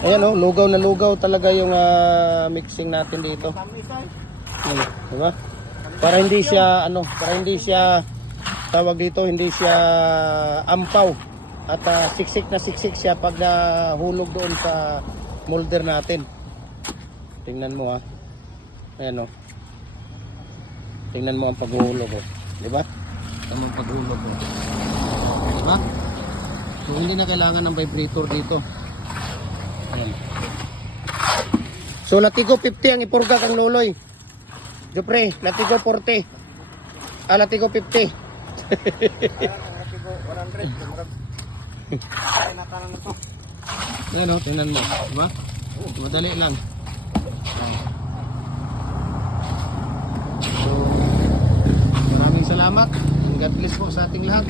Ayan oh, lugaw na lugaw talaga yung mixing natin dito. Diba? Para hindi siya para hindi siya tawag dito, hindi siya ampaw at siksik na siksik siya pag nahulog doon sa molder natin. Tingnan mo Ayan oh. Tingnan mo ang paghuhulog Diba? Tamang paghuhulog Diba? So hindi na kailangan ng vibrator dito. Ayan. So latigo 50 ang ipurga kang loloy. Jopre, latigo 40. Latigo 50. Ayan o, tingnan mo. Diba? Madali lang. So, maraming salamat. God bless po sa ating lahat.